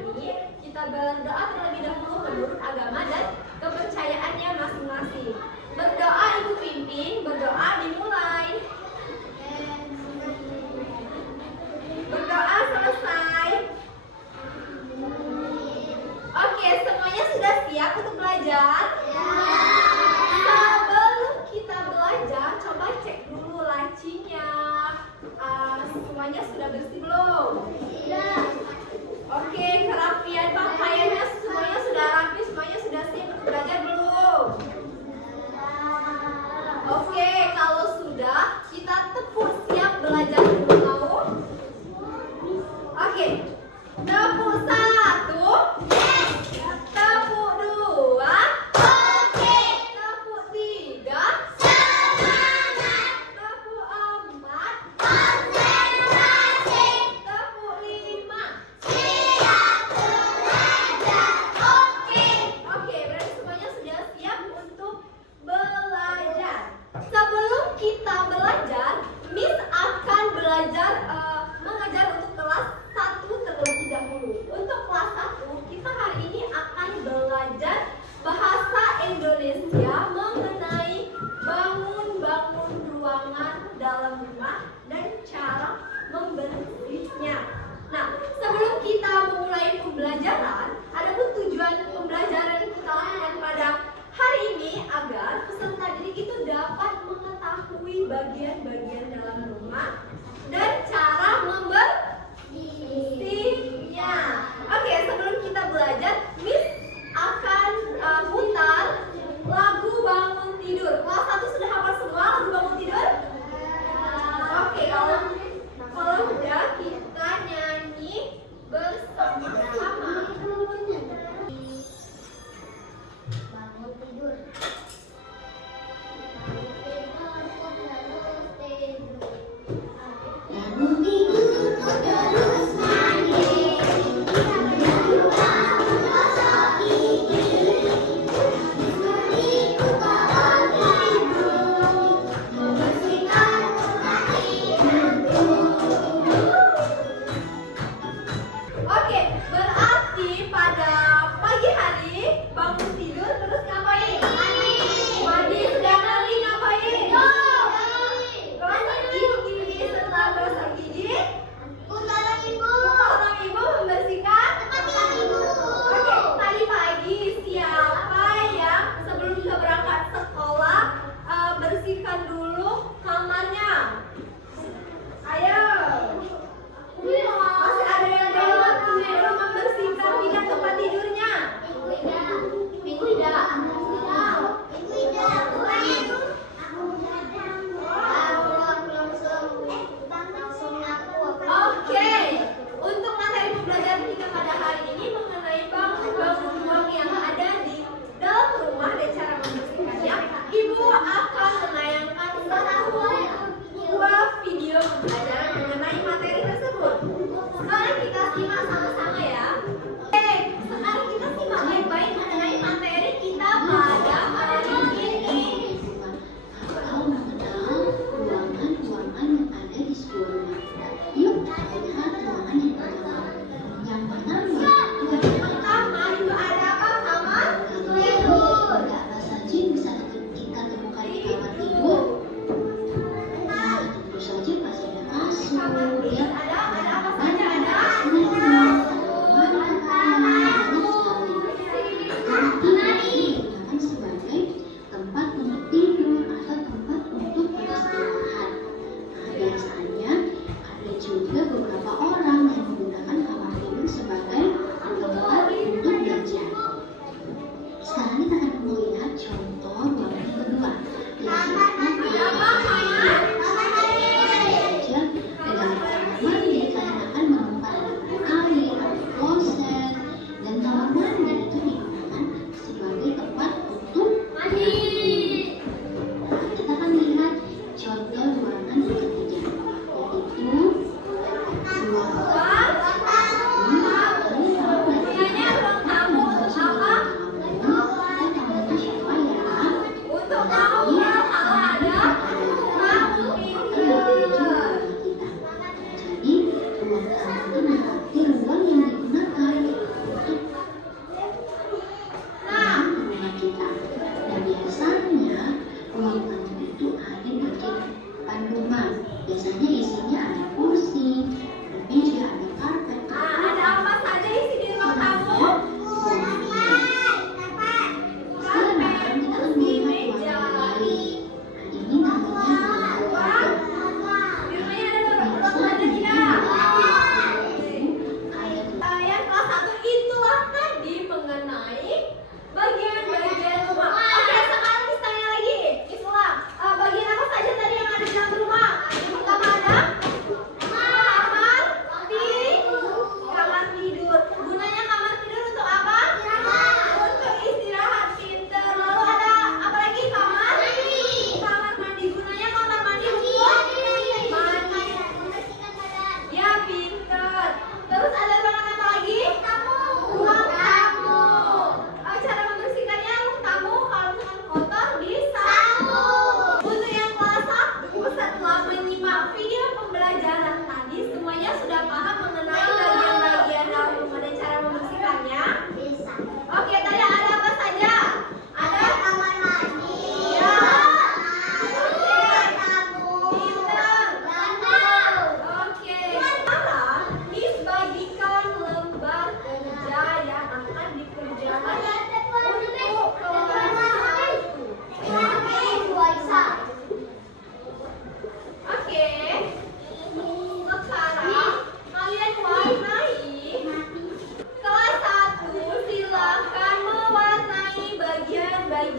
ini kita berdoa terlebih dahulu menurut agama dan kepercayaannya masing-masing. Berdoa Ibu pimpin, berdoa dimulai. Berdoa selesai. Oke, semuanya sudah siap untuk belajar? Sebelum kita belajar, coba cek dulu lacinya. Semuanya sudah bersih belum? Sudah. Oke, kerapian pakaiannya semuanya sudah rapi, semuanya sudah siap untuk belajar belum? Oke, kalau sudah, kita tepuk siap belajar dulu mau? Oke, tepuk 1. Tepuk 2. Tepuk 3. Tepuk 4. Tepuk 5. Oke, berarti semuanya sudah siap untuk belajar. Sebelum kita belajar, Miss akan belajar mengajar untuk kelas 1 terlebih dahulu. Untuk kelas 1, kita hari ini akan belajar bahasa Indonesia mengenai bangun-bangun ruangan dalam rumah dan cara membersihnya. Nah, sebelum kita memulai pembelajaran, adapun tujuan pembelajaran kita lakukan pada hari ini agar peserta didik itu dapat mengetahui bagian-bagian dalam rumah dan cara membersihnya. Oke, sebelum kita belajar, Miss akan putar lagu bangun tidur. Kelas 1 sudah hafal semua lagu bangun tidur? Oke, kalau udah kita nyanyi bersama-sama. Bangun tidur. Bangun tidur, terus mandi. Gosok gigi. Buka tidur. Membersihkan rumah tidurku. Oke, berarti pada pagi hari bangun tidur terus ngapain? Mandi. Sudah mandi ngapain? Gosok gigi. Setelah gosok gigi, Tolong ibu. tolong ibu membersihkan. Ibu. Oke, tadi pagi siapa yang sebelum kita berangkat sekolah bersihkan dulu kamarnya? Ayo. Masih ada yang belum membersihkan pindah tempat tidur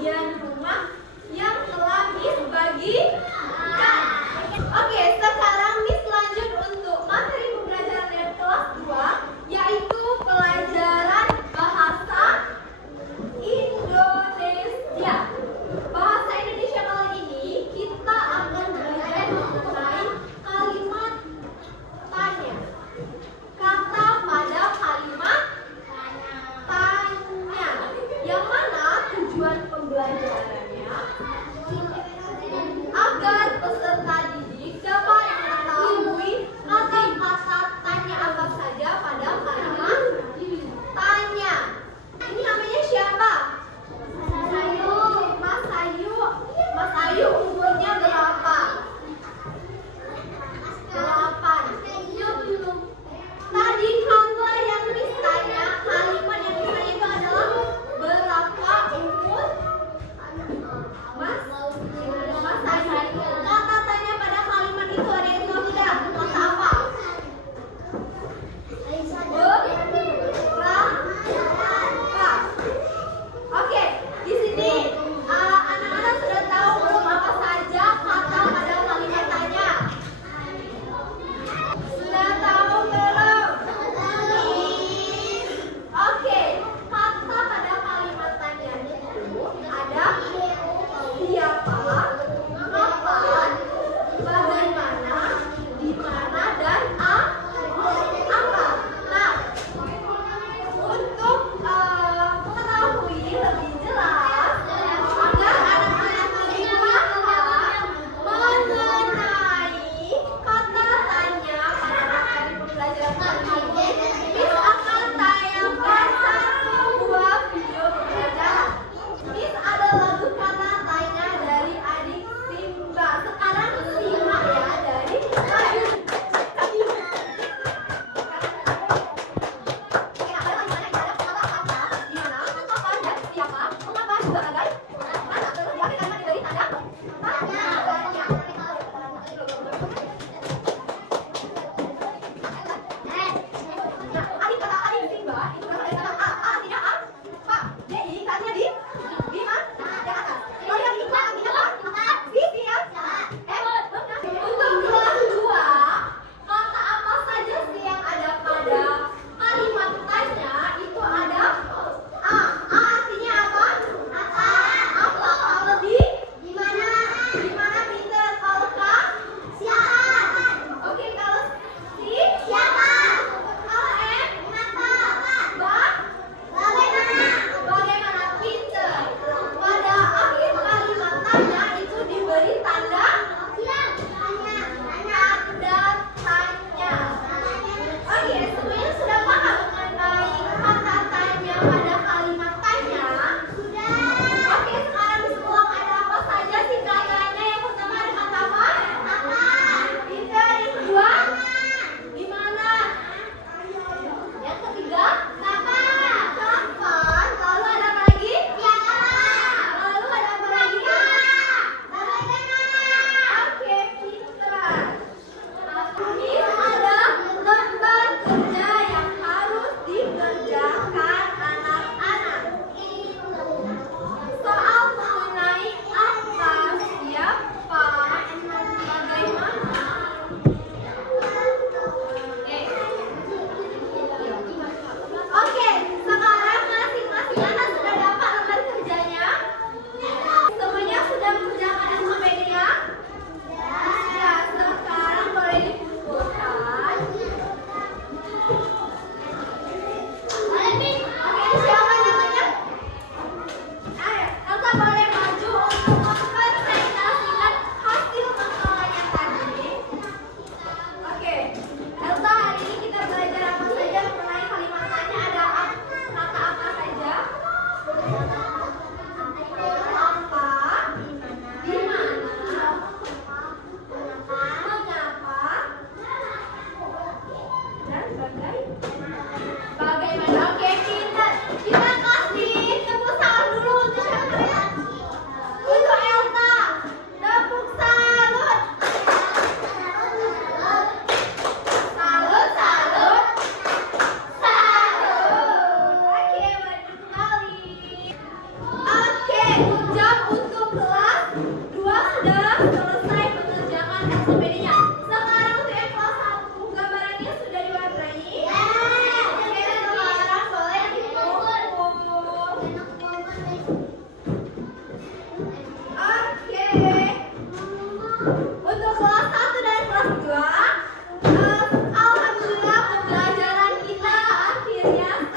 bagian rumah yang telah Miss bagikan. Oke, sekarang Miss lanjut untuk materi pembelajaran dari kelas 2, yaitu pelajaran bahasa Indonesia. Bahasa Indonesia kali ini kita akan belajar mengenai kalimat tanya. Kata pada kalimat tanya. Yang mana tujuan pembelajaran akhirnya